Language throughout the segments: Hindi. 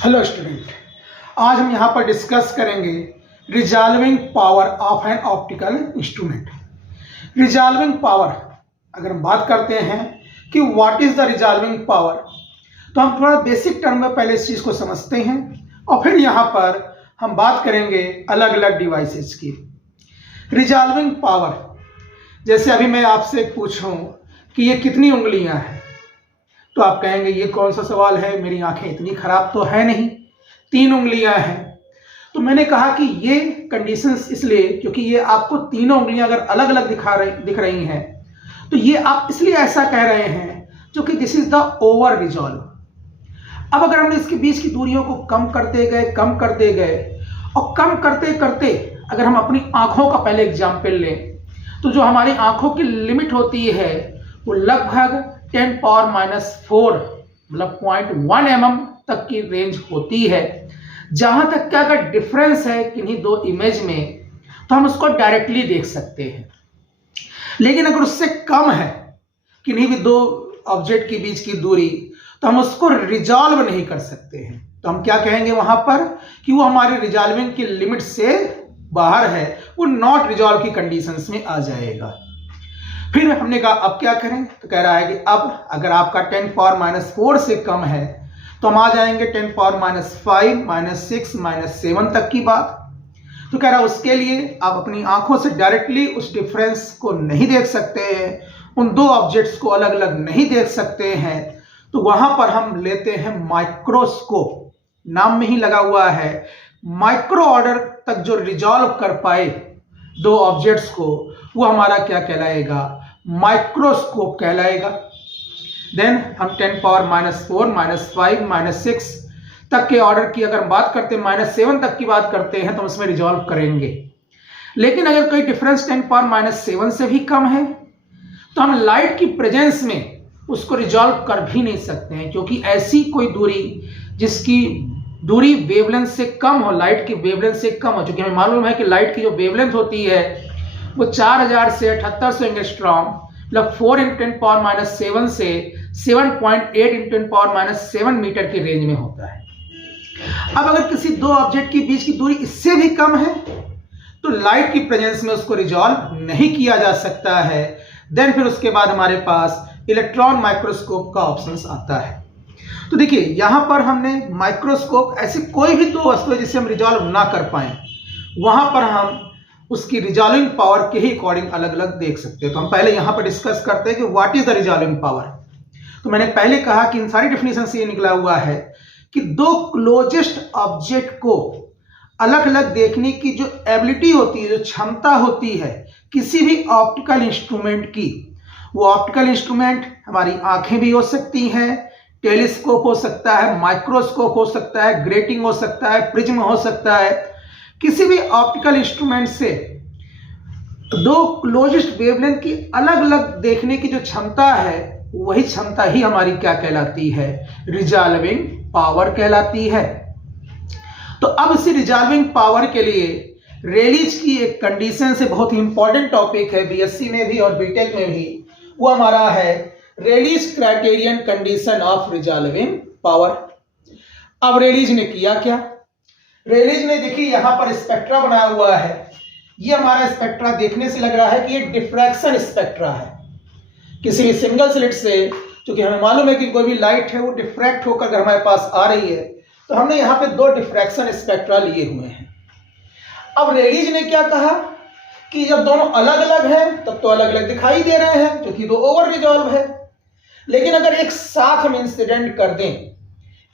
हेलो स्टूडेंट, आज हम यहाँ पर डिस्कस करेंगे resolving power of an optical instrument. Resolving power, अगर हम बात करते हैं कि what is the resolving power, तो हम थोड़ा बेसिक टर्म में पहले इस चीज़ को समझते हैं और फिर यहाँ पर हम बात करेंगे अलग अलग डिवाइसेस की। रिजॉल्विंग पावर, जैसे अभी मैं आपसे पूछूं कि ये कितनी उंगलियां हैं, तो आप कहेंगे ये कौन सा सवाल है, मेरी आंखें इतनी खराब तो है नहीं, 3 उंगलियां हैं। तो मैंने कहा कि ये कंडीशंस इसलिए क्योंकि ये आपको तीनों उंगलियां अगर अलग अलग दिख रही हैं, तो ये आप इसलिए ऐसा कह रहे हैं जो कि this is the over resolve. अब अगर हमने इसके बीच की दूरियों को कम करते गए और कम करते करते अगर हम अपनी आंखों का पहले एग्जाम्पल लें, तो जो हमारी आंखों की लिमिट होती है वो लगभग 10⁻⁴ मतलब 0.1 mm तक की रेंज होती है। जहां तक क्या अगर डिफरेंस है किन्हीं दो इमेज में, तो हम उसको डायरेक्टली देख सकते हैं। लेकिन अगर उससे कम है किन्हीं भी दो ऑब्जेक्ट के बीच की दूरी, तो हम उसको रिजॉल्व नहीं कर सकते हैं। तो हम क्या कहेंगे वहां पर कि वो हमारे रिजॉल्विंग की लिमिट से बाहर है, वो नॉट रिजॉल्व की कंडीशंस में आ जाएगा। फिर हमने कहा अब क्या करें, तो कह रहा है कि अब अगर आपका 10⁻⁴ से कम है तो हम आ जाएंगे 10⁻⁵ -6 -7 तक की बात। तो कह रहा है उसके लिए आप अपनी आंखों से डायरेक्टली उस डिफरेंस को नहीं देख सकते हैं, उन दो ऑब्जेक्ट्स को अलग अलग नहीं देख सकते हैं। तो वहां पर हम लेते हैं माइक्रोस्कोप, नाम में ही लगा हुआ है, माइक्रो ऑर्डर तक जो रिजॉल्व कर पाए दो ऑब्जेक्ट्स को, वो हमारा क्या कहलाएगा, माइक्रोस्कोप कहलाएगा। देन हम 10⁻⁴ -5 -6 तक के ऑर्डर की अगर बात करते हैं, -7 तक की बात करते हैं, तो उसमें रिजॉल्व करेंगे। लेकिन अगर कोई डिफरेंस 10⁻⁷ से भी कम है, तो हम लाइट की प्रेजेंस में उसको रिजॉल्व कर भी नहीं सकते हैं, क्योंकि ऐसी कोई दूरी जिसकी दूरी वेवलेंथ से कम हो, लाइट की वेवलेंथ से कम हो, क्योंकि हमें मालूम है कि लाइट की जो वेवलेंथ होती है वो 4000 से 7800 एंगस्ट्रॉम मतलब 4 × 10⁻⁷ से 7.8 × 10⁻⁷ मीटर की रेंज में होता है। अब अगर किसी दो ऑब्जेक्ट के बीच की दूरी इससे भी कम है, तो लाइट की प्रेजेंस में उसको रिजॉल्व नहीं किया जा सकता है। देन फिर उसके बाद हमारे पास इलेक्ट्रॉन माइक्रोस्कोप का ऑप्शन आता है। तो देखिए यहां पर हमने माइक्रोस्कोप, ऐसी कोई भी दो वस्तु जिसे हम रिजॉल्व ना कर पाए, वहां पर हम उसकी रिजॉल्विंग पावर के ही अकॉर्डिंग अलग अलग देख सकते हैं। तो हम पहले यहां पर डिस्कस करते हैं कि what is the resolving power. तो मैंने पहले कहा कि इन सारी डेफिनेशन से ये निकला हुआ है कि दो क्लोजेस्ट ऑब्जेक्ट को अलग अलग देखने की जो एबिलिटी होती है, जो क्षमता होती है किसी भी ऑप्टिकल इंस्ट्रूमेंट की, वो ऑप्टिकल इंस्ट्रूमेंट हमारी आंखें भी हो सकती हैं, टेलीस्कोप हो सकता है, माइक्रोस्कोप हो सकता है, ग्रेटिंग हो सकता है, प्रिज्म हो सकता है। किसी भी ऑप्टिकल इंस्ट्रूमेंट से दो क्लोजेस्ट वेवलेंथ की अलग अलग देखने की जो क्षमता है, वही क्षमता ही हमारी क्या कहलाती है, रिजॉल्विंग पावर कहलाती है। तो अब इसी रिजॉल्विंग पावर के लिए रेलीज की एक कंडीशन से, बहुत ही इंपॉर्टेंट टॉपिक है बीएससी में भी और बीटेक में भी, वो हमारा है Rayleigh's criterion condition of resolving power. अब रेलीज ने किया क्या, रेलीज ने देखिए यहां पर स्पेक्ट्रा बनाया हुआ है। ये हमारा स्पेक्ट्रा देखने से लग रहा है कि ये डिफ्रैक्शन स्पेक्ट्रा है किसी भी सिंगल स्लिट से, क्योंकि हमें मालूम है कि कोई भी लाइट है वो डिफ्रैक्ट होकर अगर हमारे पास आ रही है, तो हमने यहां पे 2 डिफ्रैक्शन स्पेक्ट्रा लिए हुए हैं। अब रेलीज ने क्या कहा कि जब दोनों अलग अलग हैं तब तो अलग अलग दिखाई दे रहे हैं, क्योंकि दो ओवर रिजॉल्व है। लेकिन अगर एक साथ हम इंसिडेंट कर दें,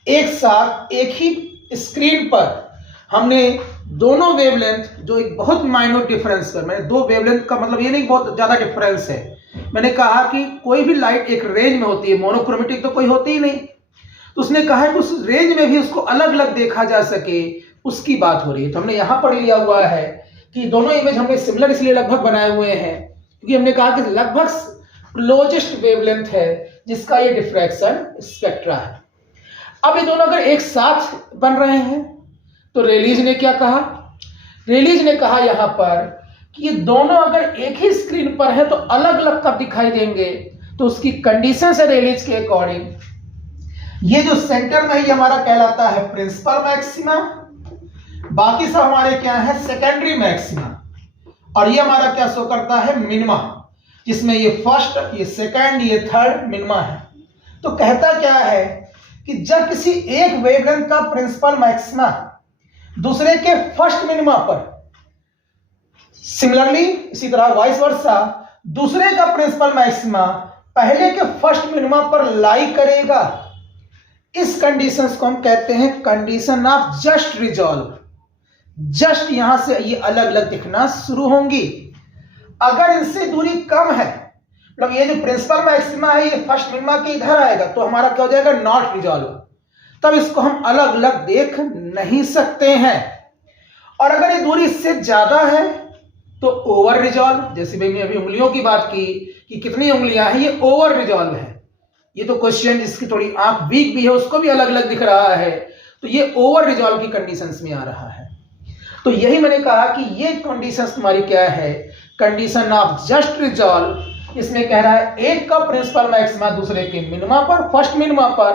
एक साथ एक ही स्क्रीन पर हमने दोनों वेवलेंथ, जो एक बहुत माइन्यूट डिफरेंस पर, मैंने दो वेवलेंथ का मतलब ये नहीं बहुत ज्यादा डिफरेंस है, मैंने कहा कि कोई भी लाइट एक रेंज में होती है, मोनोक्रोमेटिक तो कोई होती ही नहीं, तो उसने कहा है कि उस रेंज में भी उसको अलग अलग देखा जा सके, उसकी बात हो रही है। तो हमने यहां पर लिया हुआ है कि दोनों इमेज हमने सिमिलर इसलिए लगभग बनाए हुए हैं क्योंकि हमने कहा कि लगभग क्लोजेस्ट वेवलेंथ है जिसका ये डिफ्रैक्शन स्पेक्ट्रा है। अब ये दोनों अगर एक साथ बन रहे हैं, तो रेलीज ने क्या कहा, रेलीज ने कहा यहां पर कि ये दोनों अगर एक ही स्क्रीन पर है तो अलग अलग कब दिखाई देंगे, तो उसकी कंडीशन है रेलीज के अकॉर्डिंग ये जो सेंटर में है ये हमारा कहलाता है प्रिंसिपल मैक्सिमा, बाकी सब हमारे क्या है सेकेंडरी मैक्सिमा, और ये हमारा क्या शो करता है मिनिमा, जिसमें ये फर्स्ट, ये सेकंड, ये थर्ड मिनिमा है। तो कहता क्या है कि जब किसी एक वेवलेंथ का प्रिंसिपल मैक्सिमा दूसरे के फर्स्ट मिनिमा पर, सिमिलरली इसी तरह वाइस वर्सा दूसरे का प्रिंसिपल मैक्सिमा पहले के फर्स्ट मिनिमा पर लाई करेगा, इस कंडीशंस को हम कहते हैं condition of just resolve. Just यहां से ये अलग अलग दिखना शुरू होंगी। अगर इनसे दूरी कम है, मतलब ये जो प्रिंसिपल मैक्सिमा है ये फर्स्ट मिनिमा के इधर आएगा, तो हमारा क्या हो जाएगा नॉट रिजॉल्व, तब इसको हम अलग अलग देख नहीं सकते हैं। और अगर ये दूरी इससे ज्यादा है तो ओवर रिजॉल्व, जैसे मैंने अभी उंगलियों की बात की कि कितनी उंगलियां हैं, ये ओवर रिजॉल्व है। ये तो क्वेश्चन जिसकी थोड़ी आंख वीक भी है उसको भी अलग अलग दिख रहा है, तो ये ओवर रिजॉल्व की कंडीशंस में आ रहा है। तो यही मैंने कहा कि ये कंडीशंस तुम्हारी क्या है, कंडीशन ऑफ जस्ट रिजॉल्व। इसमें कह रहा है एक का प्रिंसिपल मैक्सिमा दूसरे के मिनिमा पर, फर्स्ट मिनिमा पर,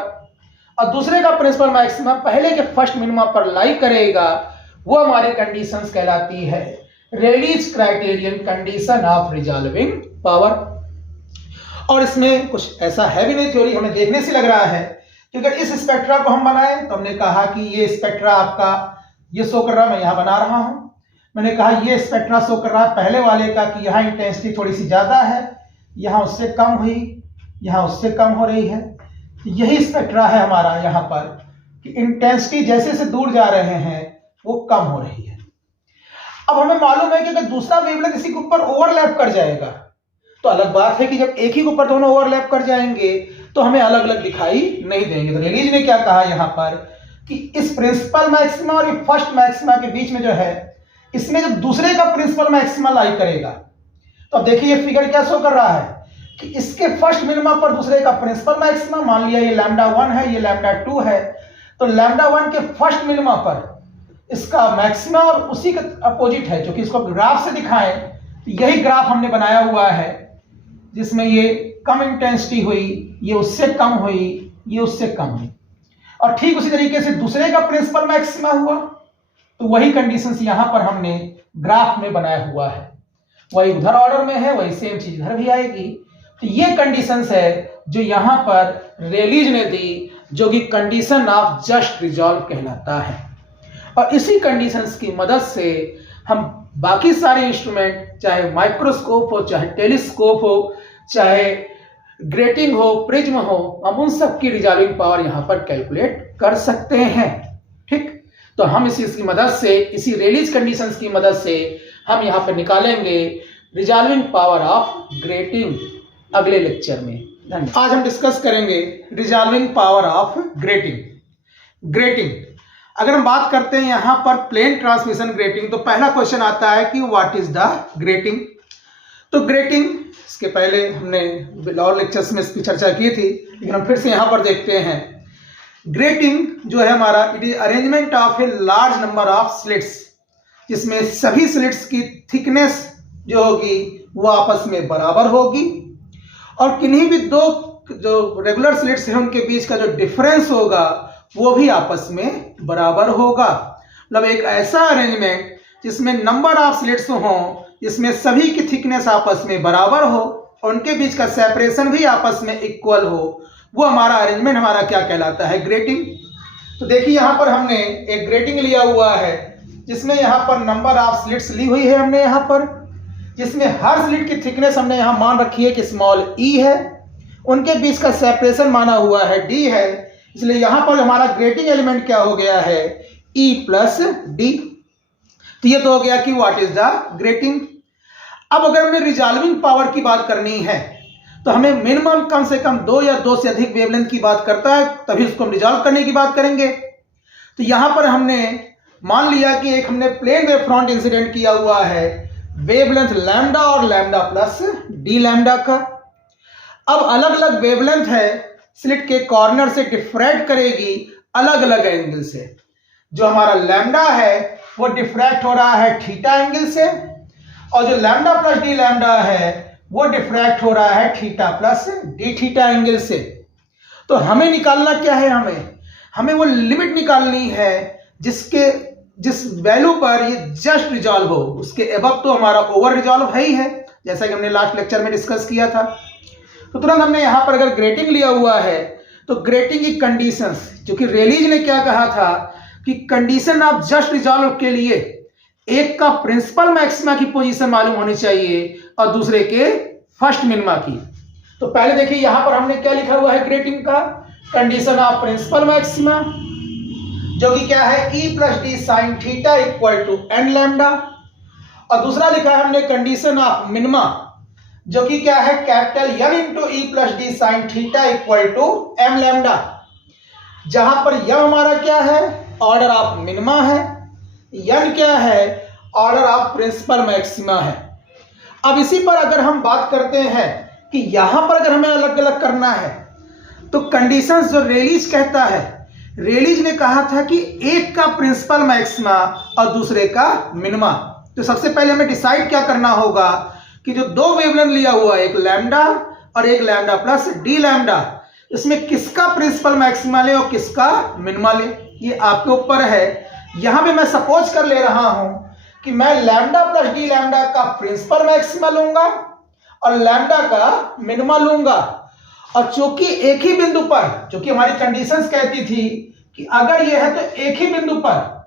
और दूसरे का प्रिंसिपल मैक्सिमा पहले के फर्स्ट मिनिमा पर लाई करेगा, वो हमारी कंडीशंस कहलाती है Rayleigh's criterion condition of resolving power. और इसमें कुछ ऐसा है भी नहीं, थ्योरी हमें देखने से लग रहा है कि अगर इस स्पेक्ट्रा को हम बनाएं तो हमने कहा कि ये स्पेक्ट्रा आपका ये शो कर रहा है, मैं यहां बना रहा हूं, मैंने कहा ये स्पेक्ट्रा शो कर रहा है पहले वाले का कि यहां इंटेंसिटी थोड़ी सी ज्यादा है, यहां उससे कम हुई, यहां उससे कम हो रही है। यही स्पेक्ट्रा है हमारा यहां पर कि इंटेंसिटी जैसे से दूर जा रहे हैं वो कम हो रही है। अब हमें मालूम है कि अगर दूसरा वेवलेंथ इसी के ऊपर ओवरलैप कर जाएगा तो अलग बात है कि जब एक ही के ऊपर दोनों ओवरलैप कर जाएंगे तो हमें अलग अलग दिखाई नहीं देंगे। तो रेलीज ने क्या कहा यहां पर कि इस प्रिंसिपल मैक्सिमा और ये फर्स्ट मैक्सिमा के बीच में जो है, इसमें जब दूसरे का प्रिंसिपल मैक्सिमा लाई करेगा, तो अब देखिए ये फिगर क्या शो कर रहा है कि इसके फर्स्ट मिनिमा पर दूसरे का प्रिंसिपल मैक्सिमा, मान लिया ये लैम्डा 1 है, ये लैम्डा 2 है, तो लैम्डा 1 के फर्स्ट मिनिमा पर इसका मैक्सिमा और उसी का अपोजिट है, जो कि इसको ग्राफ से दिखाएं तो यही ग्राफ हमने बनाया हुआ है, जिसमें ये कम इंटेंसिटी हुई, ये उससे कम हुई, ये उससे कम हुई, और ठीक उसी तरीके से दूसरे का प्रिंसिपल मैक्सिमा हुआ, तो वही कंडीशंस यहां पर हमने ग्राफ में बनाया हुआ है, वही उधर ऑर्डर में है, वही सेम चीज इधर भी आएगी। तो ये कंडीशंस है जो यहां पर रेलीज ने दी, जो कि कंडीशन ऑफ जस्ट रिजॉल्व कहलाता है। और इसी कंडीशंस की मदद से हम बाकी सारे इंस्ट्रूमेंट, चाहे माइक्रोस्कोप हो, चाहे टेलीस्कोप हो, चाहे ग्रेटिंग हो, प्रिज्म हो, हम उन सब की रिजॉल्विंग पावर यहां पर कैलकुलेट कर सकते हैं। ठीक, तो हम इसी की मदद से, इसी रेलीज कंडीशंस की मदद से हम यहां पर निकालेंगे रिजॉल्विंग पावर ऑफ ग्रेटिंग अगले लेक्चर में। धन्यवाद। आज हम डिस्कस करेंगे resolving power of grating. Grating अगर हम बात करते हैं यहां पर प्लेन ट्रांसमिशन ग्रेटिंग, तो पहला क्वेश्चन आता है कि व्हाट इज द ग्रेटिंग। तो ग्रेटिंग, इसके पहले हमने और लेक्चर्स में इसकी चर्चा की थी, लेकिन हम फिर से यहां पर देखते हैं। ग्रेटिंग जो है हमारा, it is arrangement of a large number of slits, जिसमें सभी स्लिट्स की थिकनेस जो होगी वो आपस में बराबर होगी, और किन्हीं भी दो जो रेगुलर स्लिट्स हैं उनके बीच का जो डिफरेंस होगा वो भी आपस में बराबर होगा। मतलब एक ऐसा अरेंजमेंट जिसमें नंबर ऑफ स्लिट्स हो, जिसमें सभी की थिकनेस आपस में बराबर हो और उनके बीच का सेपरेशन भी आपस में इक्वल हो, वो हमारा अरेंजमेंट हमारा क्या कहलाता है, ग्रेटिंग। तो देखिए यहां पर हमने एक ग्रेटिंग लिया हुआ है, जिसमें यहां पर नंबर ऑफ स्लिट्स ली हुई है हमने यहां पर, जिसमें हर स्लिट की थिकनेस हमने यहां मान रखी है कि स्मॉल ई है, उनके बीच का सेपरेशन माना हुआ है डी है, इसलिए यहां पर हमारा ग्रेटिंग एलिमेंट क्या हो गया है, ई प्लस डी। तो ये तो हो गया कि व्हाट इज द ग्रेटिंग। अब अगर हमें रिजॉल्विंग पावर की बात करनी है तो हमें मिनिमम कम से कम 2 या 2 से अधिक वेवलेंथ की बात करता है, तभी उसको हम रिजॉल्व करने की बात करेंगे। तो यहां पर हमने मान लिया कि एक हमने प्लेन वेव फ्रंट इंसिडेंट किया हुआ है, वेवलेंथ लैम्डा और लैम्डा प्लस डी लैम्डा का। अब अलग अलग वेवलेंथ है, स्लिट के कॉर्नर से डिफ्रैक्ट करेगी अलग अलग एंगल से। जो हमारा लैम्डा है वो डिफ्रैक्ट हो रहा है थीटा एंगल से, और जो लैम्डा प्लस डी लैम्डा है वो डिफ्रैक्ट हो रहा है theta plus D theta angle से। तो हमें निकालना क्या है, हमें वो लिमिट निकालनी है जिस वैल्यू पर ये जस्ट रिजॉल्व हो, उसके एबव तो हमारा ओवर रिजॉल्व है ही है, जैसा कि हमने लास्ट लेक्चर में डिस्कस किया था। तो तुरंत हमने यहाँ पर अगर ग्रेटिंग लिया हुआ है तो ग्रेटिंग की कंडीशंस, जो कि रेलीज ने क्या कहा था कि कंडीशन ऑफ जस्ट रिजॉल्व के लिए एक का प्रिंसिपल मैक्सिमा की पोजीशन मालूम होनी चाहिए और दूसरे के फर्स्ट मिनिमा की। तो पहले देखिए यहां पर हमने क्या लिखा हुआ है ग्रेटिंग का, कंडीशन ऑफ प्रिंसिपल मैक्सिमा जो कि क्या है E plus D sine theta equal to n lambda, और दूसरा लिखा है हमने कंडीशन ऑफ मिनिमा जो कि क्या है capital N into E plus D sine theta equal to m lambda, जहां पर यह हमारा क्या है ऑर्डर ऑफ मिनिमा है, N क्या है ऑर्डर ऑफ प्रिंसिपल मैक्सिमा है। अब इसी पर अगर हम बात करते हैं कि यहां पर अगर हमें अलग अलग करना है तो कंडीशंस जो रेलीज कहता है, रेलीज ने कहा था कि एक का प्रिंसिपल मैक्सिमा और दूसरे का मिनिमा। तो सबसे पहले हमें डिसाइड क्या करना होगा कि जो दो वेवलेंथ लिया हुआ है, एक लैम्डा और एक लैम्डा प्लस डी लैम्डा, इसमें किसका प्रिंसिपल मैक्सिमा ले और किसका मिनिमा ले, ये आपके ऊपर है। यहां पे मैं सपोज कर ले रहा हूं कि मैं लैम्डा प्लस डी लैम्डा का प्रिंसिपल मैक्सिमा लूंगा और लैम्डा का मिनिमा लूंगा, और चूंकि एक ही बिंदु पर, जो कि हमारी कंडीशंस कहती थी कि अगर यह है तो एक ही बिंदु पर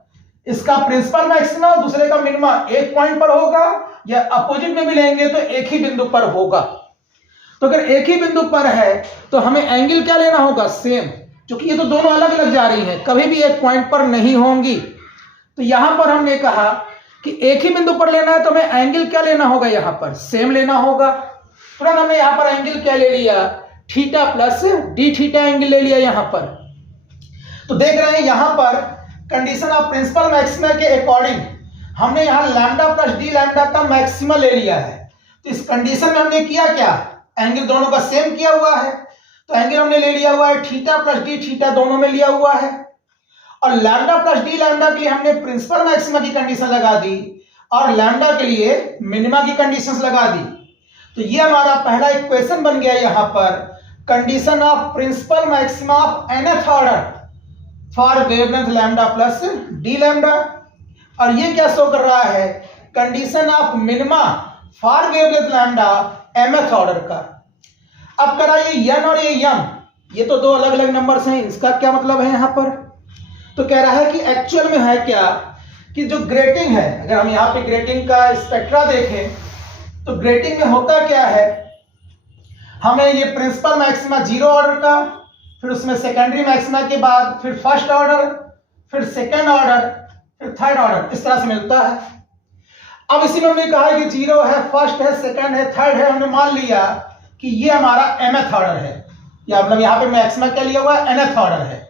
इसका प्रिंसिपल मैक्सिमा और दूसरे का मिनिमा एक पॉइंट पर होगा, या अपोजिट में मिलेंगे तो एक ही बिंदु पर होगा। तो अगर एक ही बिंदु पर है तो हमें एंगल क्या लेना होगा, सेम, क्योंकि ये तो दोनों अलग अलग जा रही हैं, कभी भी एक पॉइंट पर नहीं होंगी। तो यहां पर हमने कहा कि एक ही बिंदु पर लेना है तो हमें एंगल क्या लेना होगा, यहां पर सेम लेना होगा। तुरंत हमने यहां पर एंगल क्या ले लिया, theta plus D theta angle ले लिया यहां पर। तो देख रहे हैं यहां पर कंडीशन ऑफ प्रिंसिपल मैक्सिमा के अकॉर्डिंग हमने यहां लैम्डा प्लस डी लैम्डा का मैक्सिमा ले लिया है। तो इस कंडीशन में हमने किया क्या, एंगल दोनों का सेम किया हुआ है, तो एंगल हमने ले लिया हुआ है थीटा प्लस डी थीटा दोनों में लिया हुआ है, और लैम्डा प्लस डी लैम्डा के लिए हमने प्रिंसिपल मैक्सिमा की कंडीशन लगा दी और लैम्डा के लिए मिनिमा की कंडीशंस लगा दी। तो ये हमारा पहला इक्वेशन बन गया यहां पर, condition of principal maxima of nth order for wavelength lambda plus d lambda, और ये क्या शो कर रहा है, condition of minima for wavelength lambda mth order का। अब करा ये n और ये m, ये तो दो अलग अलग नंबर्स हैं, इसका क्या मतलब है यहां पर, तो कह रहा है कि एक्चुअल में है क्या कि जो ग्रेटिंग है, अगर हम यहाँ पे ग्रेटिंग का स्पेक्ट्रा देखें तो ग्रेटिंग में होता क्या है, हमें ये प्रिंसिपल मैक्सिमा जीरो ऑर्डर का, फिर उसमें सेकेंडरी मैक्सिमा के बाद फिर फर्स्ट ऑर्डर, फिर सेकेंड ऑर्डर, फिर थर्ड ऑर्डर, इस तरह से मिलता है। अब इसी में हमने कहा कि जीरो है, फर्स्ट है, सेकेंड है, थर्ड है, हमने मान लिया कि ये हमारा mth ऑर्डर है, या मतलब यहाँ पे मैक्सिमा क्या लिया हुआ है, nth ऑर्डर है,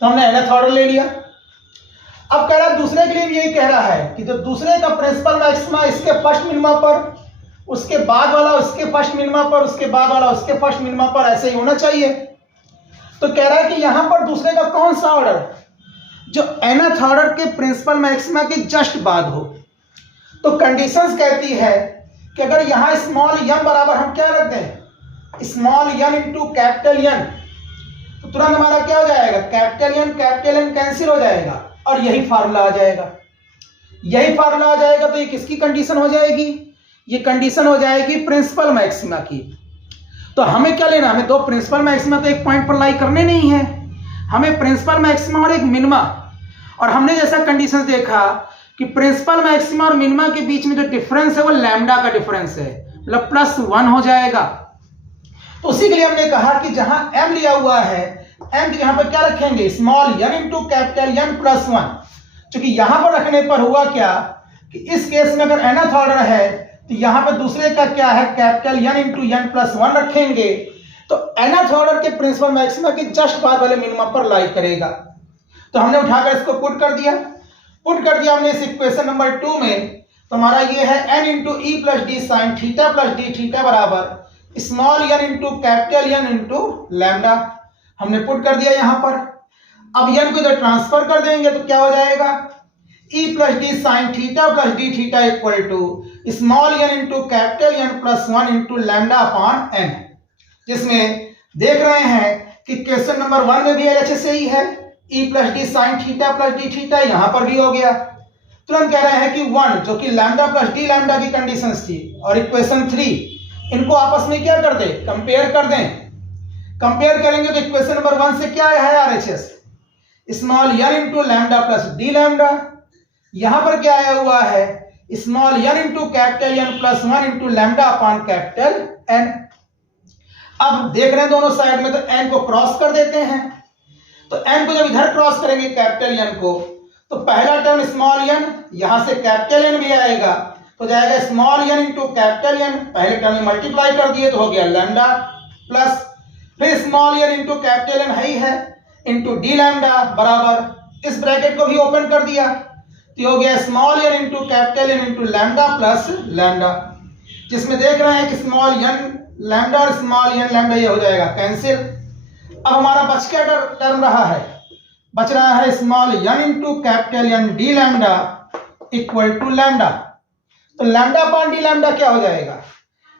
तो हमने nth ऑर्डर ले लिया। अब कह रहा है दूसरे के लिए भी यही कह रहा है कि जो दूसरे का प्रिंसिपल मैक्सिमा इसके फर्स्ट मिनिमा पर, उसके बाद वाला उसके फर्स्ट मिनिमा पर, उसके बाद वाला उसके फर्स्ट मिनिमा पर, ऐसे ही होना चाहिए। तो कह रहा है कि यहां पर दूसरे का कौन सा ऑर्डर जो nth ऑर्डर के प्रिंसिपल मैक्सिमा के जस्ट बाद हो। तो कंडीशंस कहती है कि अगर यहां स्मॉल m बराबर हम क्या रख दें, small n into capital N, तो तुरंत हमारा क्या हो जाएगा, कैपिटल N कैंसिल हो जाएगा और यही फार्मूला आ जाएगा, यही फार्मूला आ जाएगा। तो ये किसकी कंडीशन हो जाएगी, ये कंडीशन हो जाएगी प्रिंसिपल मैक्सिमा की। तो हमें क्या लेना, हमें दो प्रिंसिपल मैक्सिमा तो एक पॉइंट पर लाई करने नहीं है, हमें प्रिंसिपल मैक्सिमा और एक मिनिमा, और हमने जैसा कंडीशन देखा कि प्रिंसिपल मैक्सिमा और मिनिमा के बीच में जो डिफरेंस है वो लैम्डा का डिफरेंस है, मतलब +1 हो जाएगा। तो उसी के लिए हमने कहा कि जहां m लिया हुआ है, m के यहां पर क्या रखेंगे, small n into capital N +1, क्योंकि यहां पर रखने पर हुआ क्या कि इस केस में अगर nth ऑर्डर है तो यहां पर दूसरे का क्या है, कैपिटल N इंटू N +1 रखेंगे, तो nth ऑर्डर के प्रिंसिपल मैक्सिमा के जस्ट बाद वाले मिनिमा पर लाई करेगा। तो हमने उठाकर इसको पुट कर दिया हमने इस इक्वेशन नंबर 2 में। तो हमारा ये है n into E plus D sine theta plus D theta बराबर small n into capital N into lambda, हमने पुट कर दिया यहां पर। अब n को इधर ट्रांसफर कर देंगे तो क्या हो जाएगा, E plus D sine theta plus D theta equal to small n into capital N +1 into lambda upon n, जिसमें देख रहे हैं कि क्वेश्चन नंबर 1 में भी LHS यही है, E plus D sine theta plus D theta, यहां पर भी हो गया। तुरंत कह रहे हैं कि 1 जो कि लैम्डा प्लस डी लैम्डा की कंडीशंस थी, और इक्वेशन 3 इनको आपस में क्या कर दें, कंपेयर कर दें। कंपेयर करेंगे तो इक्वेशन नंबर 1 से क्या है RHS, small n into lambda plus d lambda. यहां पर क्या आया हुआ है, small n into capital N plus 1 into lambda upon capital N। अब देख रहे हैं दोनों साइड में, तो n को क्रॉस कर देते हैं। तो n को जब इधर क्रॉस करेंगे कैपिटल N को, तो पहला टर्म स्मॉल n, यहां से कैपिटल N भी आएगा, तो जाएगा small n into capital N, पहले टर्म में मल्टीप्लाई कर दिए तो हो गया लैम्डा प्लस फिर small n into capital N है इंटू डी लैम्डा बराबर, इस ब्रैकेट को भी ओपन कर दिया तो हो गया small n into capital N into lambda plus lambda, जिसमें देख रहे हैं कि स्मॉल n लैम्डा और स्मॉल n लैम्डा ये हो जाएगा कैंसिल। अब हमारा बच क्या टर्म रहा है, बच रहा है small n into capital N d lambda equal to lambda. तो लैम्डा अपॉन डी लैम्डा क्या हो जाएगा,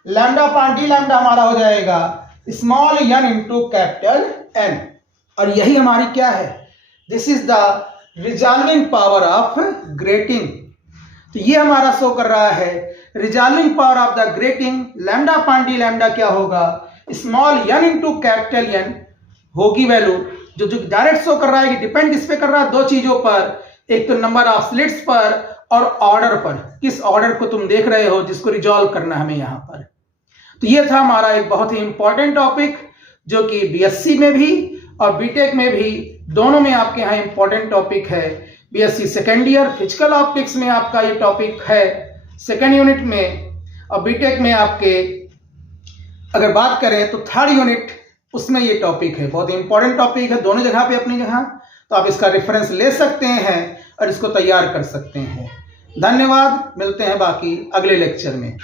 लैम्डा अपॉन डी लैम्डा हमारा हो जाएगा small n into capital N, और यही हमारी क्या है, this is the resolving power of grating. तो ये हमारा शो कर रहा है resolving power of the grating, lambda upon d lambda क्या होगा, small n into capital N होगी वैल्यू, जो डायरेक्ट शो कर रहा है कि डिपेंड किस पे कर रहा है, दो चीजों पर, एक तो नंबर ऑफ स्लिट्स पर और ऑर्डर पर, किस ऑर्डर को तुम देख रहे हो जिसको रिजॉल्व करना हमें यहाँ पर। तो ये था हमारा एक बहुत ही इंपॉर्टेंट टॉपिक, जो कि BSc में भी और बीटेक में भी, दोनों में आपके यहाँ इंपॉर्टेंट टॉपिक है। BSc second year physical optics में आपका ये टॉपिक है सेकेंड यूनिट में, और बीटेक में आपके अगर बात करें तो थर्ड यूनिट, उसमें ये टॉपिक है। बहुत इंपॉर्टेंट टॉपिक है दोनों जगह पे अपनी जगह, तो आप इसका रेफरेंस ले सकते हैं और इसको तैयार कर सकते हैं। धन्यवाद, मिलते हैं बाकी अगले लेक्चर में।